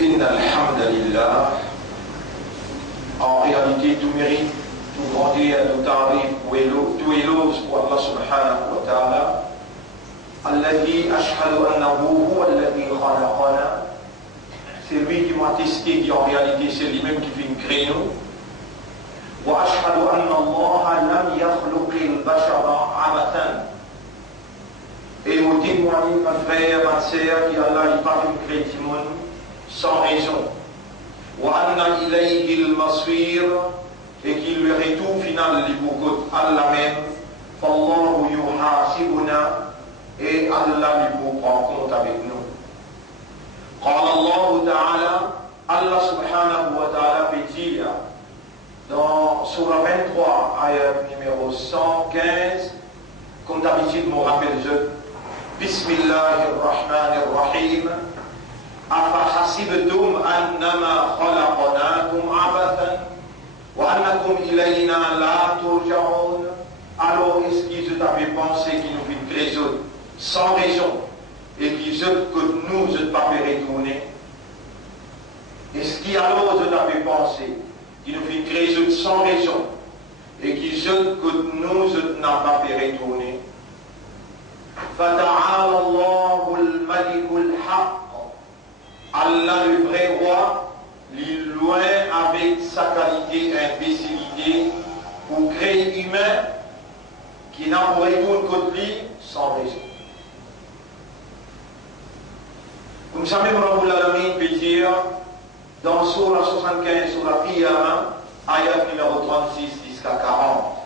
Inna alhamdulillah, en réalité tout mérite, tout grandit, tout tarif, tout éloge pour Allah subhanahu wa ta'ala. Alladhi ashhadu annahu huwa alladhi khalaqana. C'est lui qui m'a attesté qu'en réalité c'est lui-même qui fait une création. Wa ashhadu anna Allah lam yakhluqil bashara abathan. Et vous témoignez, ma frère, ma sœur, qu'Allah il parle une création sans raison. Wa anna ilayhi al-masir, et qu'il le retour final du beaucoup Allah même. Fallahu yuhasibuna, et Allah lui prend compte avec nous. قال الله تعالى, Allah subhanahu wa ta'ala peut dire dans Surah 23, ayat numéro 115, comme d'habitude, me rappelle-je, Bismillahir Rahmanir Rahim, أفحسبتم أنما خلقناكم عبثا وأنكم إلينا لا ترجعون. Alors, est-ce qu'ils avaient pensé qu'ils nous fait créer sans raison et qu'ils que nous ne pas retourner? Est-ce qu'ils alors avaient pensé qu'ils nous fait créer sans raison et qu'ils que nous ne pas retourner? فَتَعَالَى اللَّهُ الْمَلِكُ الْحَقِّ. Allah le vrai roi, il loin avec sa qualité imbécilité pour créer humain qui n'a pour retourner contre lui sans raison. Comme ça même Rabbul Alamin peut dire dans Surah 75, Surah Qiyamah, ayat numéro 36 jusqu'à 40.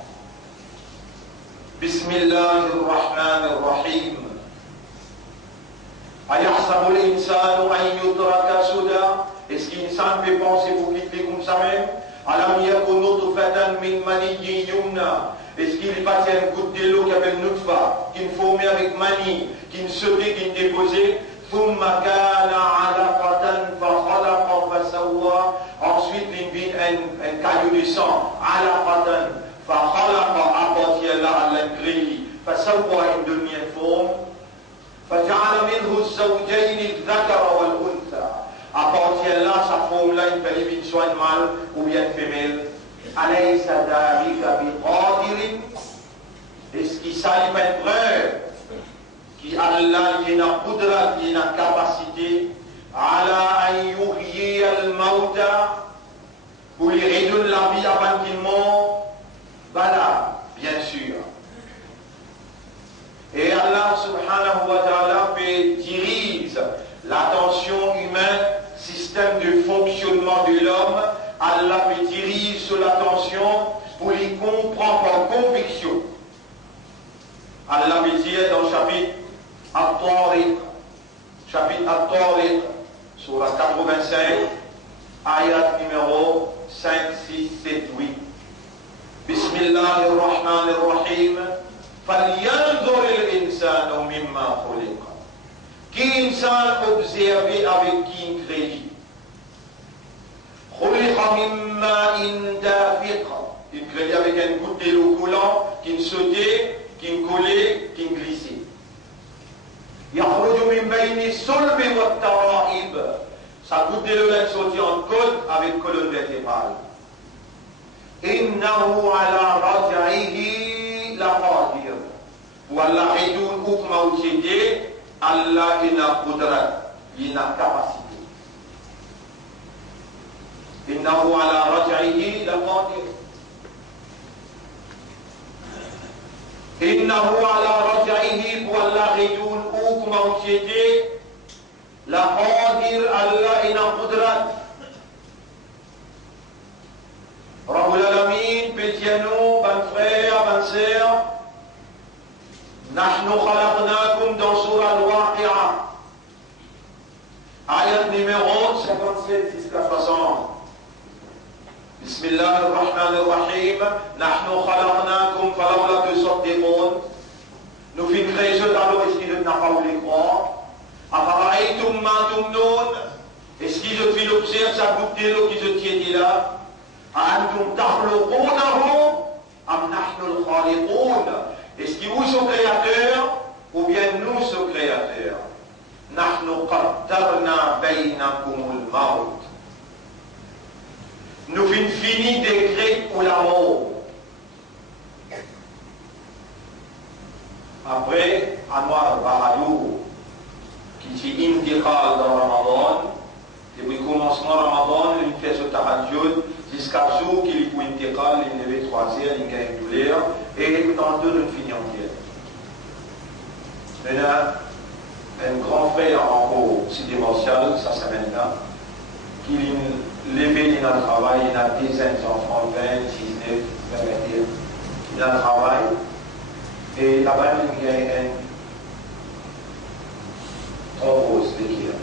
Bismillahirrahmanirrahim. أيحسب الإنسان أن يترك سدى. Est-ce qu'insan peut penser pour quitter comme ça même? ألم يكن نطفة من مني يمنى. Est-ce qu'il passe un goutte de l'eau qui appelle nutfa, qui formait avec mani, qui sautait, qui déposait? ثم كان علقة فخلق فسوى. Ensuite il vit un caillou de sang. علقة فخلق appartient là à l'incrédit. فسوى une demi-forme. فجعل منه الزوجين الذكر والأنثى. Appartient là sa forme là, il fallait qu'il soit un mâle ou bien une femelle. أليس ذلك بقادر. Est-ce qu'il s'agit pas une preuve qui Allah il a qudrat, il a capacité ala an yuhyi al-mauta, pour lui redonner la vie avant qu'il meure? Voilà, bien sûr. Et Allah subhanahu wa ta'ala dirige l'attention humaine, système de fonctionnement de l'homme. Allah dirige sur l'attention pour lui comprendre par conviction. Allah dit dans le chapitre At-Tariq, sur la 85, ayat numéro 5, 6, 7, 8. Bismillahirrahmanirrahim. فَلْيَنْظُرِ الْإِنسَانُ مِمَّا خُلِقَ. Qui insan observé avec qui il crédit? خُلِقَ مِنْ مَاءٍ دَافِقٍ. Il crédit avec une goutte de l'eau coulant, qui sautait, qui collait, qui glissait. يَخْرُجُ مِنْ بَيْنِ الصُّلْبِ وَالتَّرَائِبِ. Sa goutte de l'eau est sortie en côte avec colonne vertébrale. إِنَّهُ عَلَى رَجْعِهِ لَقَادِرٌ. Pour Allah retourne ou maouchede, Allah il a qudrat, il a capacité. إِنَّهُ عَلَى رَجْعِهِ لَقَادِرٌ. إِنَّهُ عَلَى رَجْعِهِ. Pour Allah retourne ou maouchede, لَقَادِرٌ. Allah il a qudrat. Rabbul Alamin, pétiez-nous, ban frère, ban sœur. نحن خلقناكم dans Surah Al-Waqi'a, ayat numéro 57 jusqu'à 60. Bismillahirrahmanirrahim. نحن خلقناكم فلولا تصدقون. Nous fîmes créer ce tableau, est-ce qu'il n'a pas voulu croire? أفرأيتم ما تمنون. Est-ce qu'il je fais l'observe sa boucle de l'eau qui se tient là? أأنتم تخلقونه أم نحن الخالقون. Est-ce que vous sommes créateurs ou bien nous sommes créateurs? نحن قدرنا bainakumul maut. Nous fin fini décret pour la mort. Après, Anwar Bahadou, qui s'est intiqal dans Ramadan, depuis le commencement de Ramadan, il fait ce tahajjud jusqu'à ce qu'il peut intiqal, il lève 3 heures, il gagne une douleur, et tantôt il finit entière. Il y a un grand frère encore, Sidi Martial, ça s'amène là, qui levé dans le travail, il a 10 enfants, 20, 19, 21, il a le travail. Et là-bas, il y a un thrombose de cœur.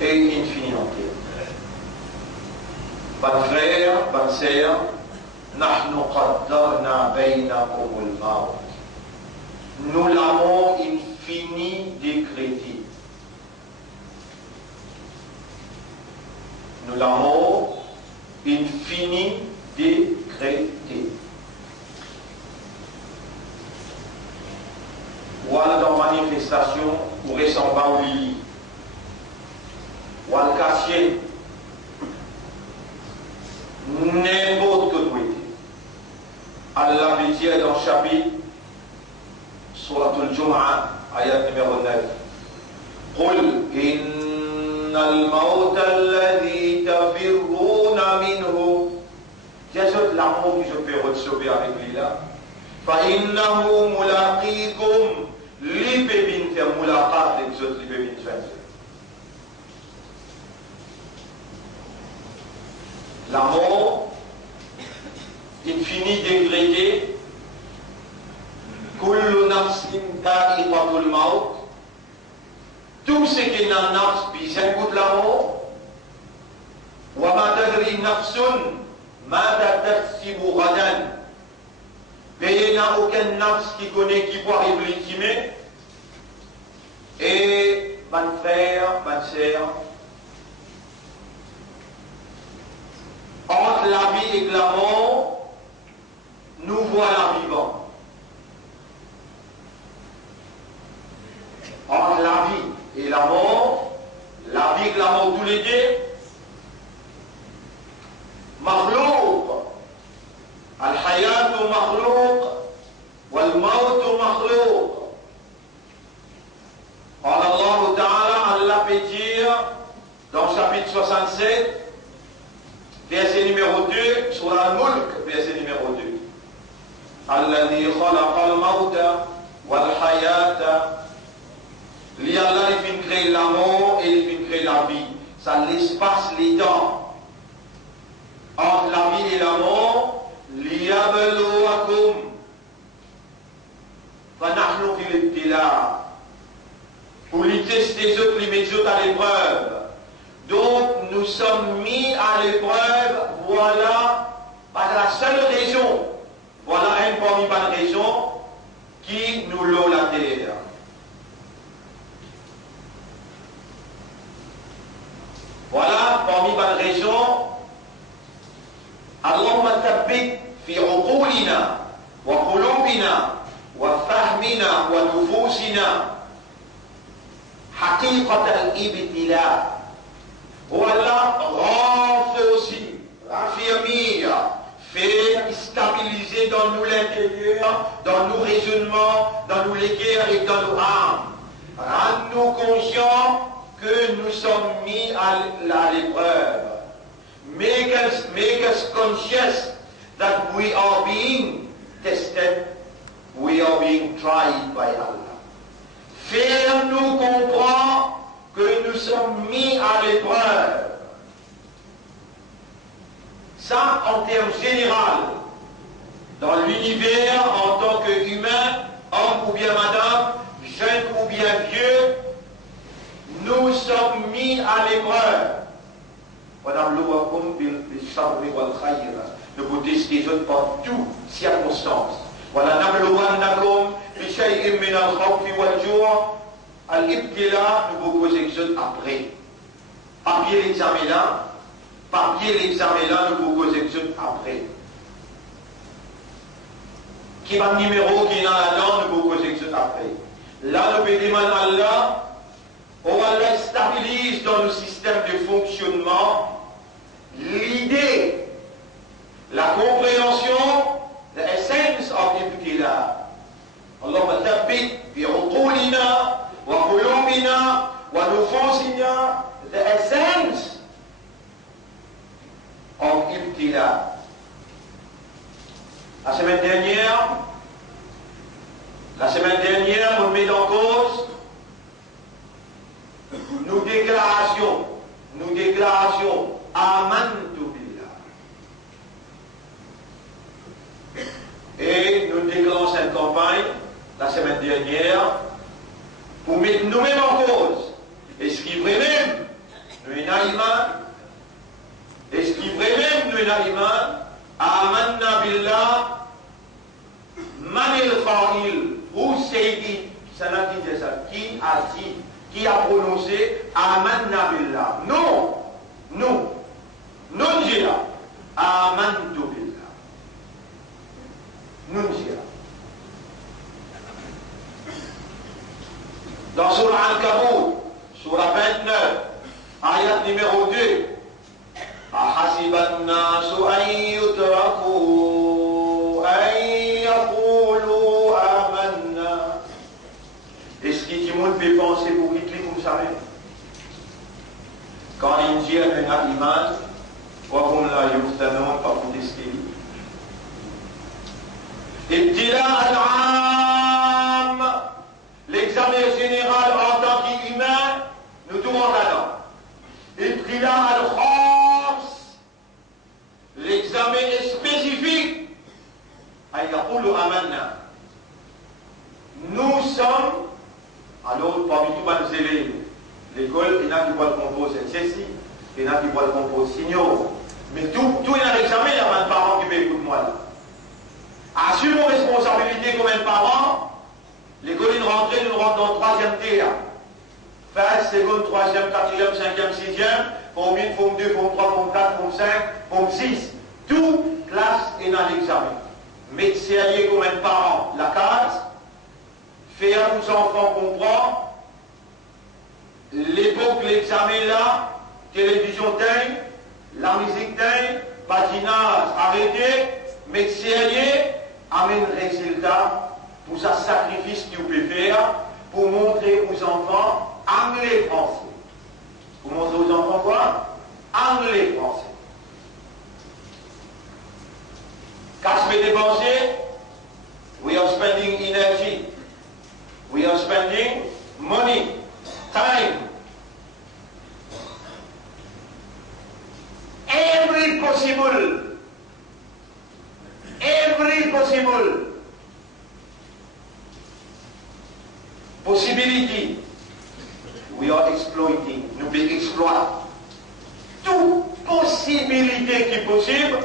Et il finit entier. Bonne frère, bonne sœur, نحن قدرنا بينكم الموت. Nous l'avons infini décrété. Nous l'avons infini décrété. Voilà dans manifestation pour ressembler au lit. Ou à le cacher. N'importe que vous êtes. Allah veut dire dans le chapitre Surat al-Jum'ah, ayat numéro 9. قل إن الموت الذي تفرون منه. J'ajoute l'amour que je peux recevoir avec lui là. فإنه ملاقيكم. Li bebin faire mulaqat les autres, li bebin faire. La mort, infini décrété, kullu nafsin da'iqatul maut, tout ce qui est dans nafs, puis c'est un coup de la mort, wa ma tadri nafsun, ma taksibu ghadan. Mais il n'y a aucun nafs qui connaît qui peut arriver l'ultimé. Et, mon frère, ma sœur, entre la vie et la mort, nous voilà vivants. Entre la vie et la mort, et la mort tous les deux, makhlouq. الحياة مخلوق والموت مخلوق. قال الله تعالى, Allah peut dire dans chapitre 67 verset numéro 2 sur Al-Mulk, verset numéro 2, الذي خلق الموت والحياة. Lui Allah il vient créer la mort et il vient créer la vie. Ça l'espace, les temps entre la vie et la mort. ليبلوكم فنحن في الابتلاء, pour les tester les autres, les mettre à l'épreuve. Donc nous sommes mis à l'épreuve, voilà par la seule raison, voilà un parmi pas de raison qui nous l'ont la terre. Voilà parmi pas de raison. اللهم ثبت في عقولنا وقلوبنا وفهمنا ونفوسنا حقيقة الابتلاء. Voilà renforcer, affirmer, faire stabiliser dans nous l'intérieur, dans nos raisonnements, dans nos cœurs et dans nos âmes. Rendre-nous conscients que nous sommes mis à l'épreuve. Make us conscious that we are being tested, we are being tried by Allah. Faire-nous comprendre que nous sommes mis à l'épreuve. Ça, en termes généraux, dans l'univers, en tant qu'humain, homme ou bien madame, jeune ou bien vieux, nous sommes mis à l'épreuve. Ne vous testez par toutes circonstances. ولنبلونكم بشيء من الخوف والجوع. Al-Ibtila, nous vous posez après. Papier l'examen là, nous vous posez après. Qui va le numéro qui est dans la dent, nous vous posez après. Là, nous pouvons demander à Allah, Allah stabilise dans le système the essence of ibtila. La semaine dernière, on met en cause nos déclarations, amantu billah. Et nous déclenchons cette campagne, la semaine dernière, pour mettre nous-mêmes en cause. Est-ce qu'il est vrai même, nous sommes iman? Est-ce qu'il est vrai même, nous sommes iman? Amanna billah. Manil Fa'il, ou Seydi, ça n'a dit ça, qui a prononcé Amanna billah. Non, non jira, Amantu billah. Non jira. Dans Surah Al-Kabut, Surah 29, ayat numéro 2, Ahasiban nasu an yutraku an yaqulu amanna. Est-ce que tout le monde peut penser pour Hitler comme ça même? Quand il dit un iman, وهم لا يفتنون par protester. Ibtila al-am, l'examen général en tant qu'humain, nous tournons là-dedans. Ibtila al-khas, l'examen spécifique. Ayaqulu amanna. Nous sommes, alors parmi tous les élèves, l'école, il y en a qui voient le composer ceci, il y en a qui voient le composer signaux. Mais tout est dans l'examen, il y a un parent qui m'écoute moi là. Assume nos responsabilités comme un parent. L'école, une rentrée, nous rentrons dans le 3e T. Phase, seconde, 3e, 4e, 5e, 6e, forme 1, forme 2, forme 3, forme 4, forme 5, forme 6. Tout classe est dans l'examen. Médecin allié comme un parent, la case, faire à nos enfants comprendre l'époque, l'examen là, télévision teigne, la musique teigne, patinage arrêté, médecin allié, amène résultat pour sa sacrifice que vous pouvez faire pour montrer aux enfants anglais français. Pour montrer aux enfants quoi? Anglais français. Qu'est-ce que dépenser? We are spending energy. We are spending money, time. Every possibility we are exploiting. Nous devons exploiter toute possibilité qui est possible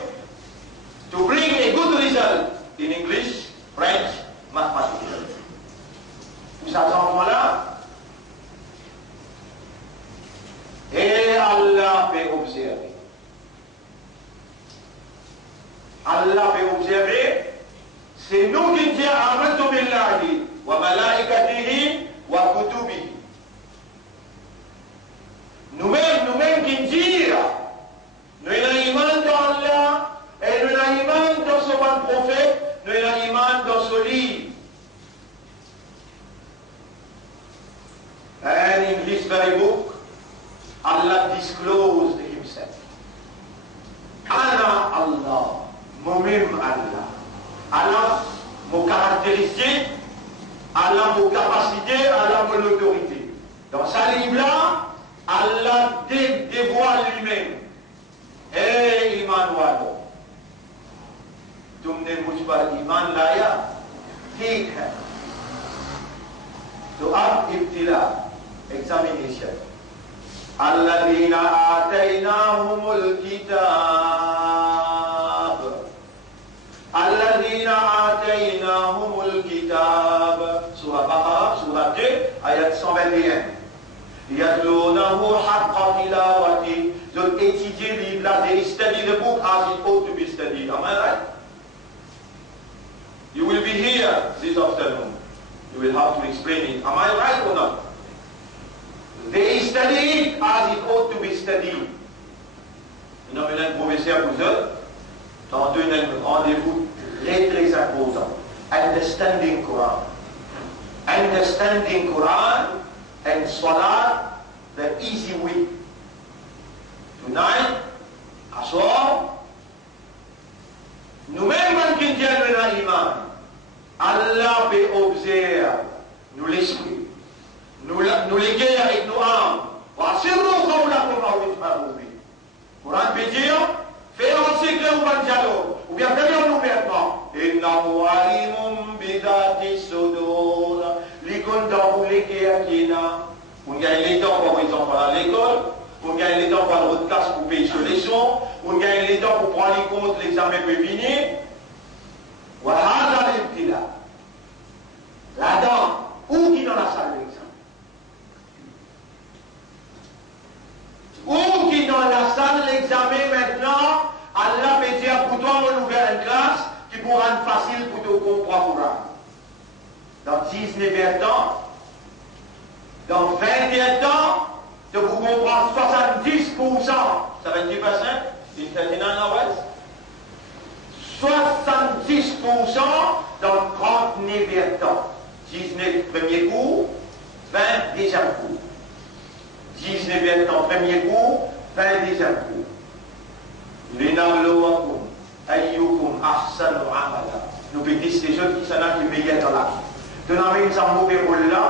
to bring a good result in English, French, mathematics. Pour cet enfant-là, et Allah fait observer. Allah fait observer, c'est nous qui disons amantu billahi wa malaikatihi wa kutubihi. Nous-mêmes qui disons, nous avons iman dans Allah et nous avons iman dans ce bon prophète, nous avons iman dans ce livre. And in this very book, Allah disclosed himself. Ana Allah. Moi-même Allah. Allah, mon caractéristique, Allah, mon capacité, Allah, mon autorité. Dans sa livre-là, Allah dévoile lui-même. Hey, Iman Wado. तुमने मुझ पर ईमान लाया, ठीक है. तो अब इब्तिला, examination. الذين آتيناهم الكتاب. الذين آتيناهم الكتاب. سورة بقرة, سورة 2, ayat 121. يتلونه حق تلاوته. They étudie le livre là, they study the book as it ought to be studied. Am I right? You will be here this afternoon. You will have to explain it. Am I right or not? They study it as it ought to be studied. Nous avons un professeur pour eux. Dans deux rendez-vous très important. Understanding Quran. Understanding Quran and Salat the easy way. Tonight, assoir, nous-mêmes qui tiennent l'iman, Allah peut observer nous l'esprit, nous les guerres avec nos âmes. Coran peut dire, faire un secret ou un dialogue, ou bien faire un ouvertement. Innahu alimum bidati sudur. L'icône dans vous les guerres qui est là. On gagne les temps pour les enfants à l'école, on gagne les temps pour le route de classe pour payer sur les sons, on gagne les temps pour prendre les comptes, l'examen peut venir. Voilà l'ibtila. Là-dedans, où qui dans la salle d'examen? Où qui dans la salle d'examen maintenant, Allah peut dire pour toi on ouvre une classe qui pourra être facile pour te comprendre. Dans 19 ans, dans 21 ans, de vous comprendre 70%, ça va être 10%, in 39 hours, 70% dans 39 ans. 19 premier cours, 20 deuxième cours. 19 ans premier cours, 20 deuxième cours. Linabluwakum ayyukum ahsanu amala. Nous pouvons dire ces choses qui sont là qui meilleurs dans la vie. Tu n'amènes ça mauvais rôle là.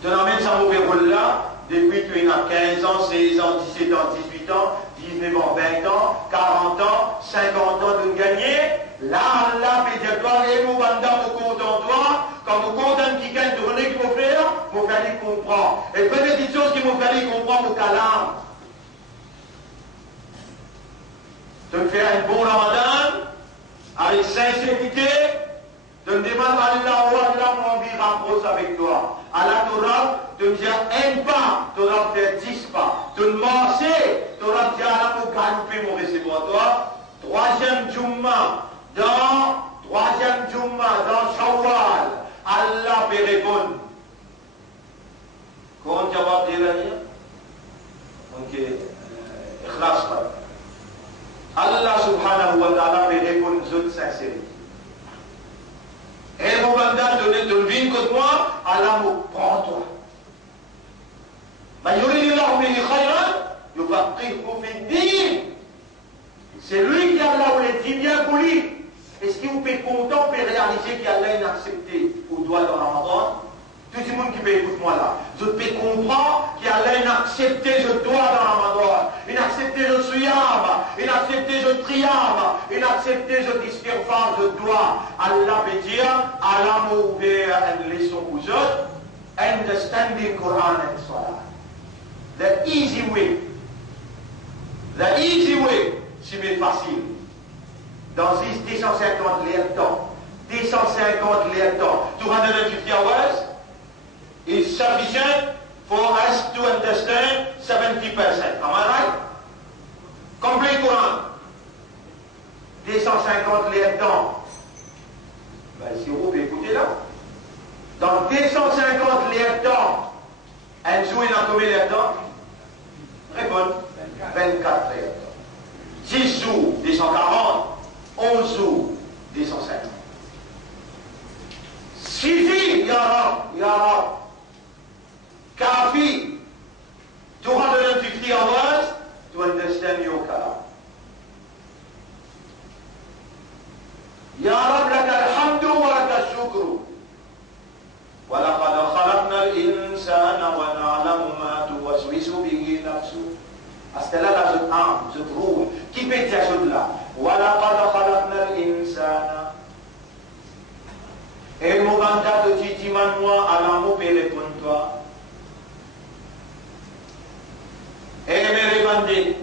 Tu n'amènes ça mauvais rôle là depuis que tu as 15 ans, 16 ans, 17 ans, 18 ans, 19 ans, 20 ans, 40 ans, 50 ans de gagner. Là, Allah peut dire toi, et nous, banda, vous comptons toi, quand vous comptez qui gagne, vous qu'il faut faire, vous fallait comprendre. Et peut-être chose qui vous fallait comprendre au calme. De faire un bon ramadan, avec sincérité, de me demander à Allah, oh Allah, mon vie rapproche avec toi. À la Torah, de me dire un pas, tu auras fait 10 pas. De me marcher, tu auras dit Allah, mon galoper, mon réservoir. Troisième Jumma, troisième Jumma, dans Shawwal, Allah peut répondre. Comment tu vas dire là? Donc, ikhlas pas. Allah subhanahu wa ta'ala peut répondre aux autres sincérité. Et mon mandat de vivre contre moi, Allah me prend toi. C'est lui qui a là où les dit bien pour lui. Est-ce qu'il vous peut content, peut réaliser qu'Allah est accepté au doigt dans Ramadan? Tout le monde qui peut écouter moi là, je peux comprendre qu'Allah est accepté, je dois dans Ramadan, il a accepté, je suis âme, il a accepté, je triame, il a accepté, je disperfare, je dois. Allah peut dire, Allah m'a ouvert une leçon aux autres, understanding Quran and Salah. The easy way, c'est facile. Dans 250 les temps, 250 les temps, 250 hours, is sufficient for us to understand 70%. Am I right? Complete Quran. 250 les temps. Ben, si vous pouvez écouter là. Dans 250 les temps, un jour il a combien les temps? Réponds. 24 les temps. 6 jours, 240. 11 jours, 250. Suffit, Ya Rab. Kafi, 250 hours to understand your kalam. Ya Rab, laka alhamdu wa laka al-shukru. Wa laqad khalaqna al-insana wa na'lamu ma tuwaswisu bihi nafsu. Hasta là, la je âme, je trouve. Qui peut dire ça là? Wa laqad khalaqna al-insana. Et mon banda de titi manoir à l'amour peut répondre toi. Et mes répandés,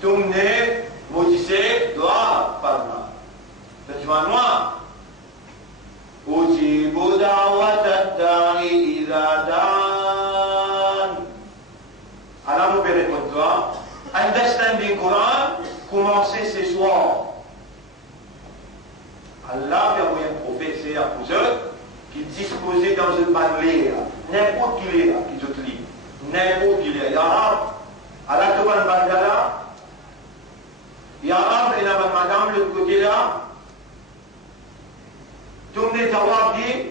tourner, maudissez, doit, parma. Tu vois, moi, Ujibu da'wata da'i idha da'an. Alors, vous pouvez répondre toi. Understanding Quran, commencez ce soir. Allah a envoyé un prophète, c'est un poseur, qui disposait dans une bannière, n'importe qui est là, qui te lit, n'importe qui est là. Ya Rab, Allah te va bandala, Ya Rab, il y a madame de l'autre côté là, tournez ta wab dit,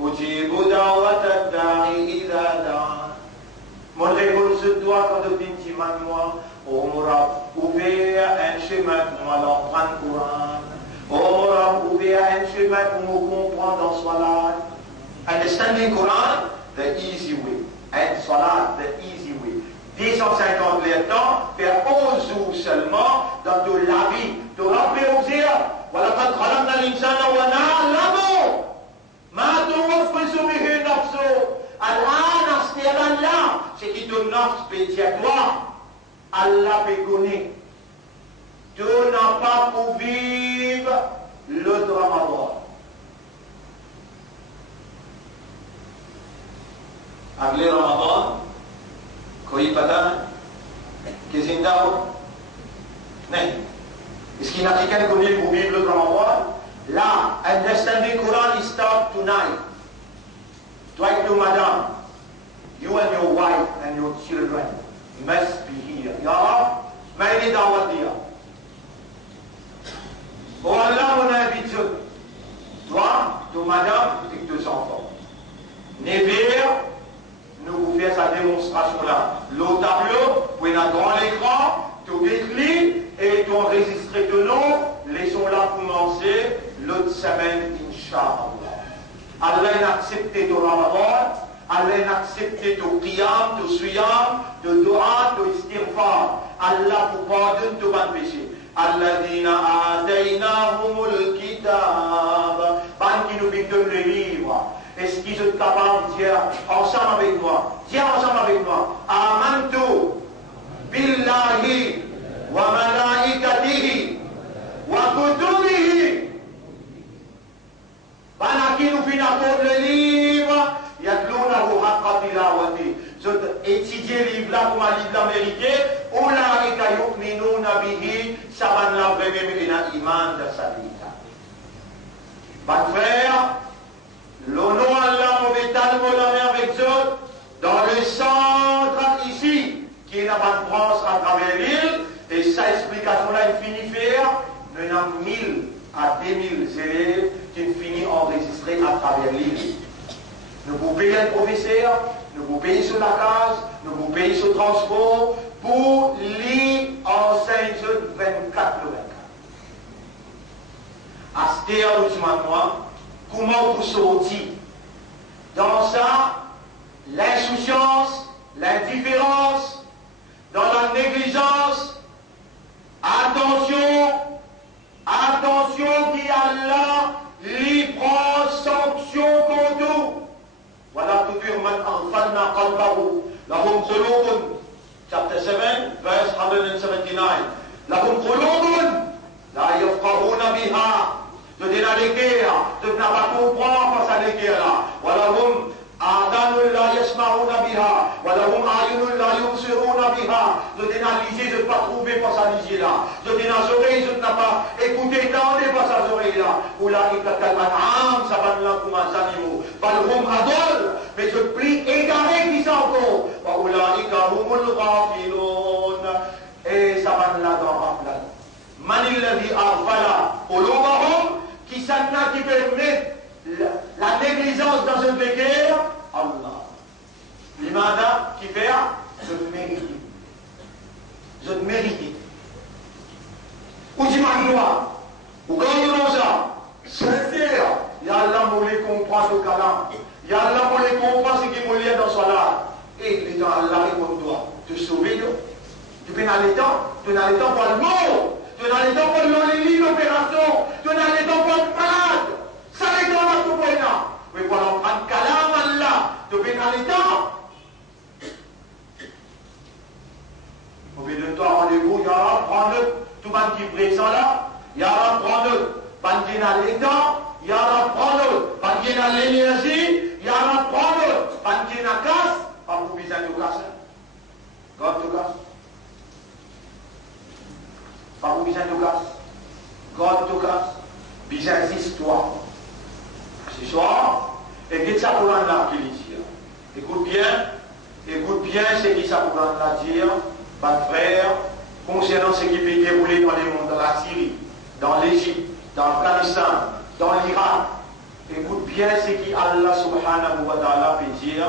Ujibu da'wata Oh mon Rab, ouvert un chemin pour moi d'emprunter le Coran. Oh mon Rab, ouvert un chemin pour me comprendre dans Salat. Understanding Quran, the easy way. And Salat, the easy way. 250 les temps, faire 11 jours seulement dans de la vie. De rappeler aux yeux. وَلَقَدْ خَلَقْنَا الْإِنسَانَ وَنَعْلَمُ مَا تُوَفِّسُ بِهِ نَفْسُهُ. الآن استيران là, c'est qui ton nafs peut dire toi, Allah peut connaître. Tu n'as pas pour vivre le Ramadan. Agli Ramadan, koi pata, kezindao, nahi. Est-ce qu'il y a quelqu'un qui connaît pour vivre le Ramadan? Là, understanding Quran is start tonight. Like to madam, you and your wife and your children must be here. Ya Rab, maini dawat dia. Oh Allah, on invite toi, ton madame et tes enfants. Nevir, nous vous faire sa démonstration là. Le tableau, vous avez un grand écran, tout écrit et tout enregistré de nous. Laissons-la commencer l'autre semaine, Inch'Allah. Allah a accepté ton Ramadan, Allah a accepté ton qiyam, ton suyam, ton dua, ton istighfar. Allah vous pardonne tous vos péchés. Alladhina ataynahumul kitab. Ban qui nous donne le livre. Est-ce qu'ils sont capables de dire ensemble avec moi? Dis ensemble avec moi. Amantu billahi wa malaikatihi wa kutubihi. Pendant qu'ils nous finissent le livre, il y a de l'eau haqqa tilawati. Étudier le livre là comme un livre américain, Ulaika yu'minuna bihi, ça va nous vraiment un iman de sa vie. Mon frère, l'honneur à Allah, mauvais talent avec eux, dans le centre ici, qui est la France à travers l'île, et sa explication là, il finit faire, nous avons 1000 à 2000 élèves qui finissent enregistrés à travers l'île. Nous vous payons le professeur, nous vous payons sur la case, nous vous payons sur le transport, pour lire enseigne 24 le 24. À ce terme, comment vous sortir dans ça, l'insouciance, l'indifférence, dans la négligence, attention, attention qui Allah lui prend sanction contre nous. Voilà tout man anfalna qalbahu lahum qulubun, chapter 7 verse 179. Lahum qulubun la yafqahuna biha. De dénaléguer, de ne pas comprendre par sa léguer là. Walahum a'danun la yasma'una biha. Walahum a'yunun la yubsiruna biha. De dénaliser, de ne pas trouver par sa lisier là. De dénazorer, de ne pas écouter, tendre par sa oreille là. Oulaïka kalman'am, ça va nous là comme un animal. Walahum adol, mais je prie égaré qui s'en encore. Wa oulaïka humul ghafilun. Et ça va nous là dans la place. Manilladhi arfala qulubahum, qui s'en qui permet la négligence dans une guerre, Allah. L'imada qui fait, je mérite. Je mérite. Ou tu m'as gloire, ou quand il y a ça, sincère, il y a Allah pour les comprendre ce cas-là. Il y a Allah pour les comprendre ce qui est dans son art. Et les gens, Allah répond toi, te sauver. Tu peux aller temps, tu n'as le temps pour le mot. Tu n'as le temps pour l'opération, tu n'as le temps pour le malade. Ça les temps là pour là. Mais voilà, en calam Allah, tu peux aller le temps. Au bout de toi, rendez-vous, il y aura prendre tout le monde qui est présent là, il y aura prendre, pas qui n'a le temps, il y aura prendre, pas qui n'a l'énergie, il y aura prendre, pas qui n'a casse, pas pour besoin de casse. God to casse. Pas pour besoin de casse. God to casse. Besoin d'histoire. Ce soir, et qu'est-ce que ça pour là qui dit? Écoute bien ce que ça pour là dire, mon frère, concernant ce qui peut dérouler dans le monde, dans la Syrie, dans l'Égypte, dans l'Afghanistan, dans l'Irak. Écoute bien ce que Allah subhanahu wa ta'ala peut dire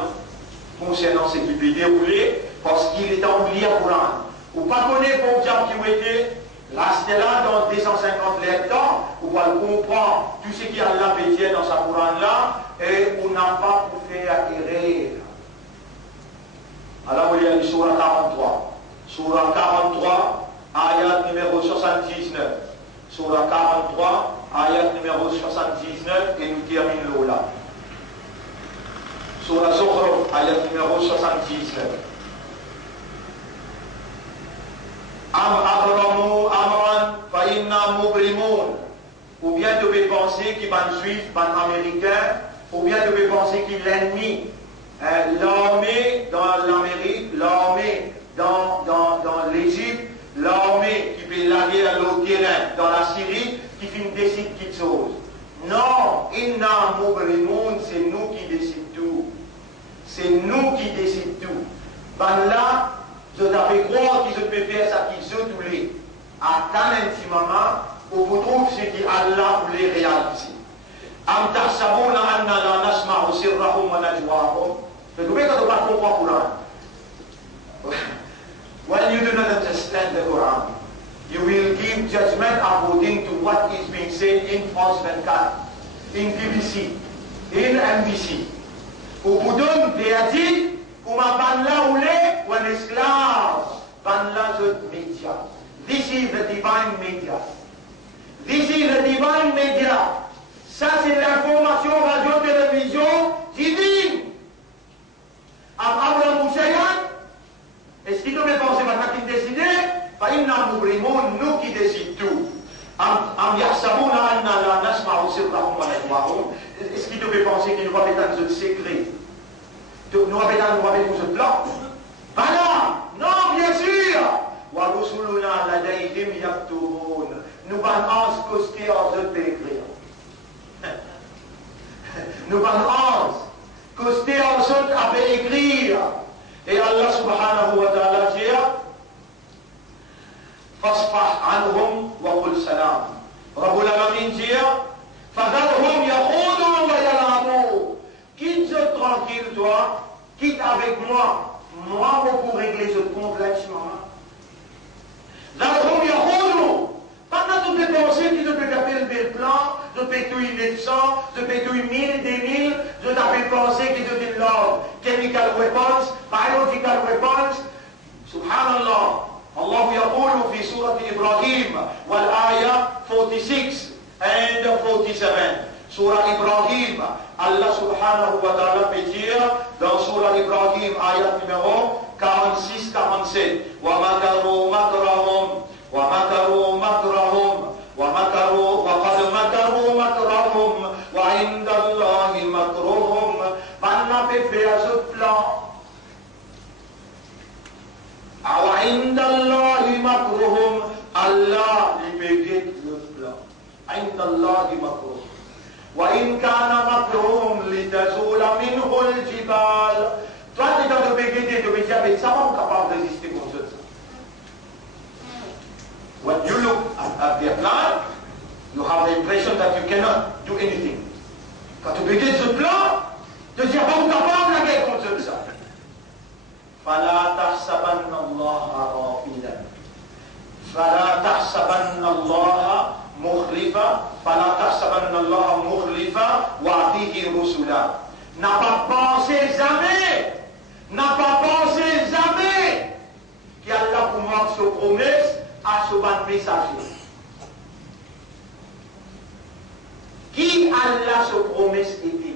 concernant ce qui peut dérouler, parce qu'il est oublié au Coran. Ou pas connaître pour diable qui était, là c'était là dans 250 lettres, ou pas comprendre tout ce qui a Allah métier dans sa Coran là, et on n'a pas pour faire errer. Alors il y a le Surah 43. Surah 43, ayat numéro 79. Surah 43, ayat numéro 79, et nous terminons là. Surah Zukhruf, ayat numéro 79. Am abramu amran fa inna mubrimun. Ou bien tu peux penser qu'il va juif, ban américain, ou bien tu peux penser qu'il est l'ennemi. L'armée dans l'Amérique, l'armée dans l'Égypte, l'armée qui peut l'aller à l'autre terrain dans la Syrie, qui fait décide quelque chose. Non, inna mubrimun, c'est nous qui décidons tout. C'est nous qui décidons tout. Ben là, je t'avais croire qu'ils peuvent faire ça qu'ils ont tous les. Attends un petit moment, où vous trouvez ce qui Allah voulait réaliser. Am tahsabuna anna la nasma'u sirrahum wa najwahum. Vous pouvez quand on parle pour le Quran. When you do not understand the Quran, you will give judgment according to what is being said in France 24, in BBC, in NBC. Au bout d'un péadi, ou ma banla ou les, ou un esclave, banla de média. This is the divine media. This is the divine media. Ça c'est l'information radio-télévision divine. Abraham Moussayan, est-ce qu'il devait penser maintenant qu'il décidait? Pas une amoubrimoun, nous qui décidons tout. Am yahsabuna anna la nasma'u sirrahum wa najwahum. Est-ce qu'il devait penser qu'il nous va mettre dans un secret? Nous va mettre dans un plan? Voilà! Non, bien sûr! Wa rusuluna ladayhim yaktubun. Nous allons coster en eux d'écrire. Nous allons coster en eux à écrire. Et Allah subhanahu wa ta'ala dit فاصفح عنهم وقل سلام. رب العالمين dit فذرهم يخوضوا ويلعبوا. Quitte tranquille toi, quitte avec moi pour régler ce complexe moment. ذرهم يخوضوا. Pendant que tu peux penser que tu peux taper le bel plan, je peux tuer 900, je peux tuer 1000, 2000, je peux penser que tu peux l'ordre. Chemical weapons, biological weapons. Subhanallah. Allah يقول في سورة إبراهيم والآية 46 and 47. Surah Ibrahim, Allah subhanahu wa ta'ala peut dire dans Surah Ibrahim, ayat numéro 46-47. وَمَكَرُوا مَكْرَهُمْ وَمَكَرُوا مَكْرَهُمْ وَمَكَرُوا وَقَدْ مَكَرُوا مَكْرَهُمْ وَعِنْدَ اللَّهِ مَكْرُهُمْ. Allah peut faire ce plan. وعند الله مكرهم. Allah lui peut le plan. عند الله مكرهم. وإن كان مكرهم لتزول منه الجبال. Toi, tu es dans le BGT, tu es jamais capable de résister contre ça. When you look at their plan, you have the impression that you cannot do anything. Quand tu regardes ce plan, tu dis pas capable de la guerre contre ça. فلا تحسبن الله غافلا فلا تحسبن الله مخلفا فلا تحسبن الله مخلفا وعده رسلا. N'a pas pensé jamais qu'Allah pour moi se promesse à ce bon messager. Qui Allah se promesse était?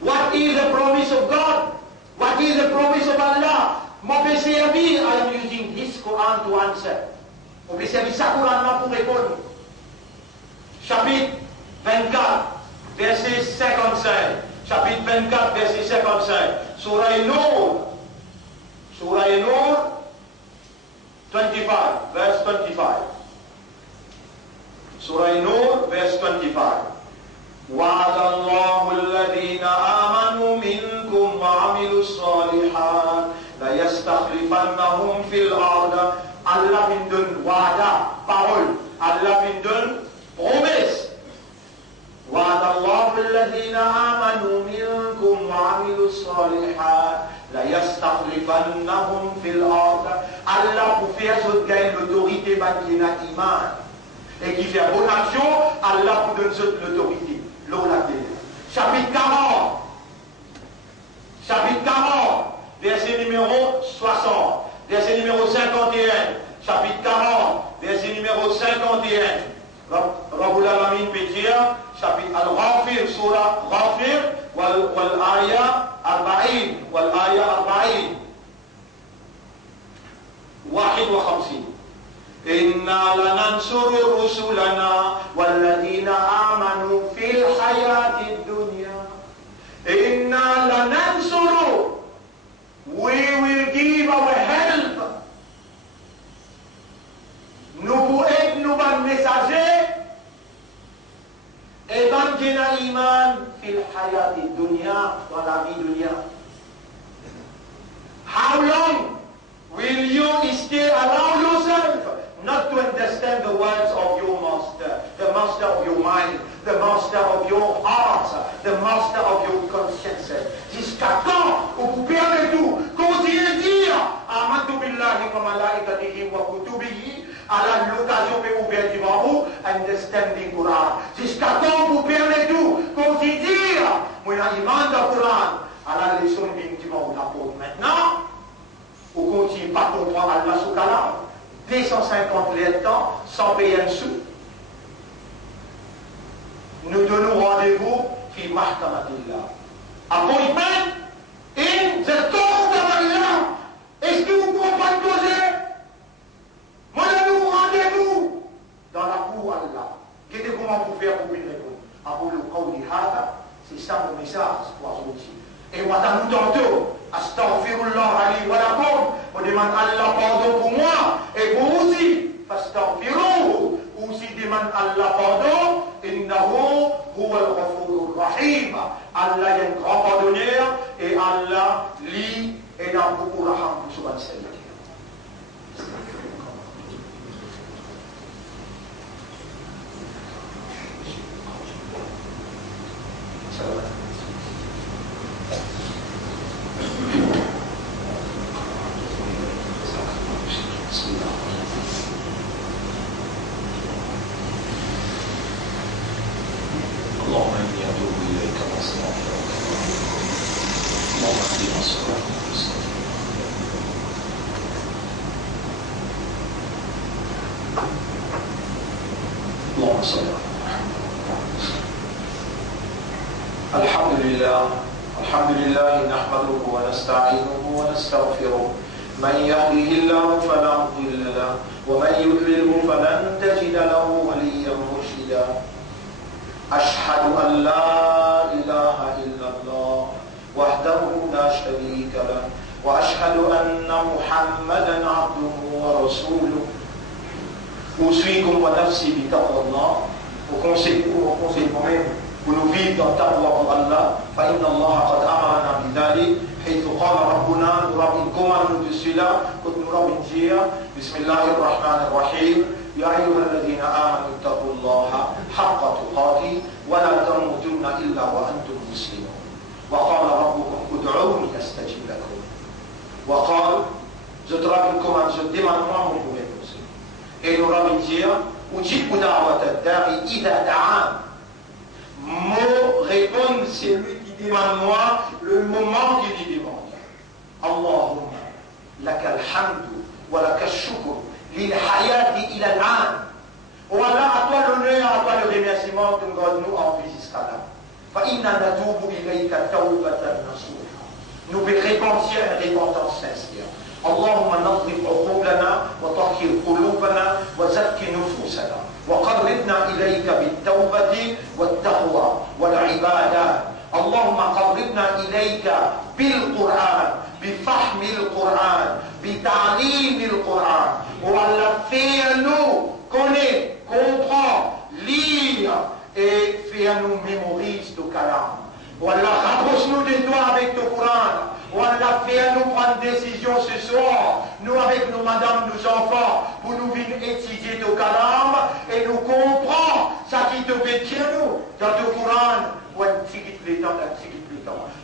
What is the promise of God? What is the promise of Allah? Mon PCRB, I am using his Quran to answer. Mon PCRB, sa Quran là pour répondre. Chapitre 24, verset 55. Chapitre 24, verset 55. Surah An-Nur. Surah An-Nur 25, verse 25. Surah An-Nur, verse 25. وعد الله الذين آمنوا منكم وعملوا الصالحات ليستخلفنهم في الأرض. Allah vient donner wa'ada, parole. Allah vient donner promesse. وعد الله الذين آمنوا منكم وعملوا الصالحات La yastakhlifannahum fil ard. Allah pour faire ce gagne l'autorité qui n'a iman. Et qui fait bonne action, Allah pour donner l'autorité. L'eau la terre. Chapitre 40. Chapitre 40. Verset numéro 60. Verset numéro 51. Chapitre 40. Verset numéro 51. Rabbul Alamin peut dire, chapitre Al-Ghafir, surah Ghafir, wal-aya 40, wal-aya 40. 51. إنا لننصر رسلنا والذين آمنوا في الحياة الدنيا. إنا لننصر. We will give our help. Nous pour être nous ban messagers et ban kena iman fil hayat dunya, dans la vie dunya. How long will you stay allow yourself not to understand the words of your master, the master of your mind, the master of your heart, the master of your conscience? Jusqu'à quand vous perdez tout? Continuez à dire Amantu billahi wa malaikatihi wa kutubihi. À l'occasion de ouvrir du barreau, understanding Quran. Jusqu'à quand vous perdez tout? Continuez à dire moi l'iman du Quran. À la leçon du barreau l'apôtre. Maintenant, vous continuez pas à comprendre Allah sous kalam. 250 lettres temps, sans payer un sou. Nous donnons rendez-vous fi mahkamatillah. Appointment in the court of Allah. Est-ce que vous pouvez pas poser? Moi, nous rendez-vous dans la cour Allah. Qu'est-ce que comment vous faire pour une réponse? Après le qawli hada, c'est ça mon message pour aujourd'hui. Et moi, nous tantôt, astaghfirullah ali wa lakum, on demande Allah pardon pour moi et pour vous aussi. Fastaghfiruhu, aussi demande Allah pardon, innahu huwa al-ghafurur rahim. Allah est un grand pardonneur et Allah lui est un beaucoup raham pour son serviteur. اللهم اني اتوب اليك واستغفرك اللهم اهدنا الصراط المستقيم اللهم صل على محمد. الحمد لله نحمده ونستعينه ونستغفره. من يهده الله فلا مضل له ومن يضلله فلن تجد له وليا مرشدا. أشهد أن لا إله إلا الله وحده لا شريك له وأشهد أن محمدا عبده ورسوله. أوصيكم ونفسي بتقوى الله. وكونسيكم moi-même pour nous vivre dans ta voie pour Allah. فإن الله قد أمرنا بذلك حيث قال ربنا نرابين كما نتسلا كنت نرابين جيا. بسم الله الرحمن الرحيم. يا أيها الذين آمنوا اتقوا الله حق تقاته ولا تموتن إلا وأنتم مسلمون. وقال ربكم ادعوني أستجب لكم. وقال je travaille comme je demande moi mon pouvoir aussi. Et nous allons dire أجيب دعوة الداعي إذا دعان. Mon répondre c'est lui qui demande moi le moment qu'il lui demande. Allahumma laka alhamdu wa laka shukr lil hayati ila al-an. Oh Allah, à toi l'honneur, à toi le remerciement que nous en vie jusqu'à là. Fa inna natubu ilayka tawbatan nasuha. Nous répondons une repentance sincère. اللهم نظف عقولنا وطهر قلوبنا وزكي نفوسنا وقربنا إليك بالتوبة والتقوى والعبادات. اللهم قربنا إليك بالقرآن بفهم القرآن بتعليم القرآن. وعلى faire-nous connaître, comprendre, lire et faire-nous mémoriser le Coran. Voilà, rapproche-nous de toi avec ton Coran. Voilà, fais-nous prendre décision ce soir, nous avec nos madames, nos enfants, pour nous venir étudier ton Coran et nous comprendre ce qui te fait dire nous dans ton Coran.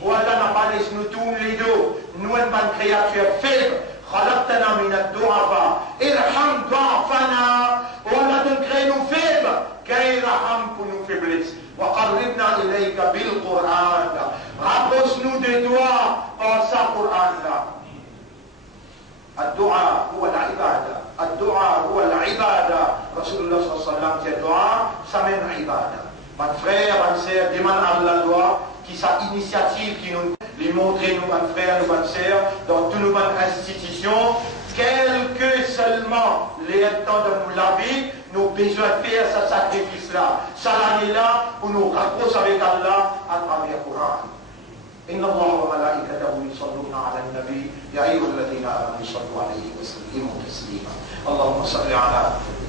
Voilà, n'a pas laissé nous tourner les dos, nous nous-mêmes, une créature faible. خلقتنا من الضعفاء ارحم ضعفنا. On a donc créé nous faibles. Qu'il raham pour nous faiblesses. وقربنا إليك بالقرآن. Rapproche-nous de toi par sa Coran là. الدعاء هو العبادة. الدعاء هو العبادة. رسول الله صلى الله عليه وسلم dit الدعاء ça mène عبادة. Mon frère, ma sœur, demande à Allah doigt qui sa initiative qui nous les montrer nous, mon frère, nous, ma sœur, dans toutes nos institutions, quel que seulement les temps de nous laver, nous avons besoin de faire ce sacrifice-là, ça l'année-là, pour nous rapprocher avec Allah à travers le Coran. إن الله وملائكته يصلون على النبي يا أيها الذين آمنوا صلوا عليه وسلموا تسليما. اللهم صل على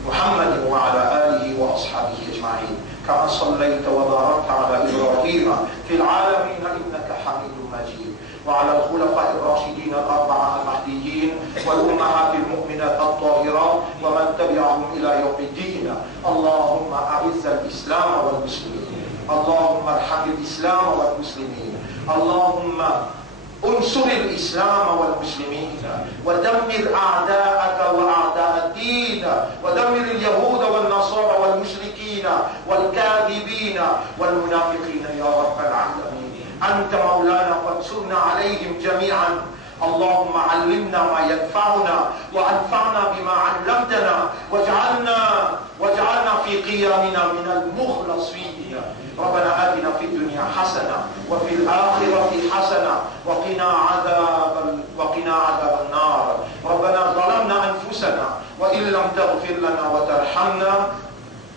محمد وعلى آله وأصحابه أجمعين كما صليت وباركت على إبراهيم في العالمين إنك حميد مجيد وعلى الخلفاء الراشدين الأربعة المهديين والأمهات المؤمنات الطاهرات ومن تبعهم إلى يوم الدين. اللهم أعز الإسلام والمسلمين. اللهم ارحم الإسلام والمسلمين. اللهم انصر الإسلام والمسلمين ودمر أعداءك وأعداء الدين ودمر اليهود والنصارى والمشركين والكاذبين والمنافقين يا رب العالمين. أنت مولانا فانصرنا عليهم جميعا. اللهم علمنا ما ينفعنا وانفعنا بما علمتنا واجعلنا في قيامنا من المخلصين. ربنا آتنا في الدنيا حسنة وفي الآخرة حسنة وقنا عذاب النار. ربنا ظلمنا أنفسنا وإن لم تغفر لنا وترحمنا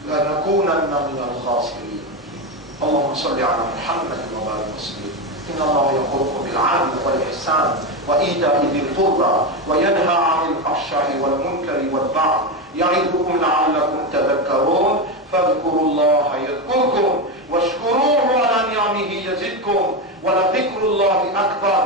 لنكونن من الخاسرين. اللهم صل على محمد وبارك وسلم. إن الله يأمركم بالعدل والإحسان وإيتاء ذي القربى وينهى عن الفحشاء والمنكر والبغي يعظكم لعلكم تذكرون. فاذكروا الله يذكركم واشكروه على نعمه يزدكم ولذكر الله أكبر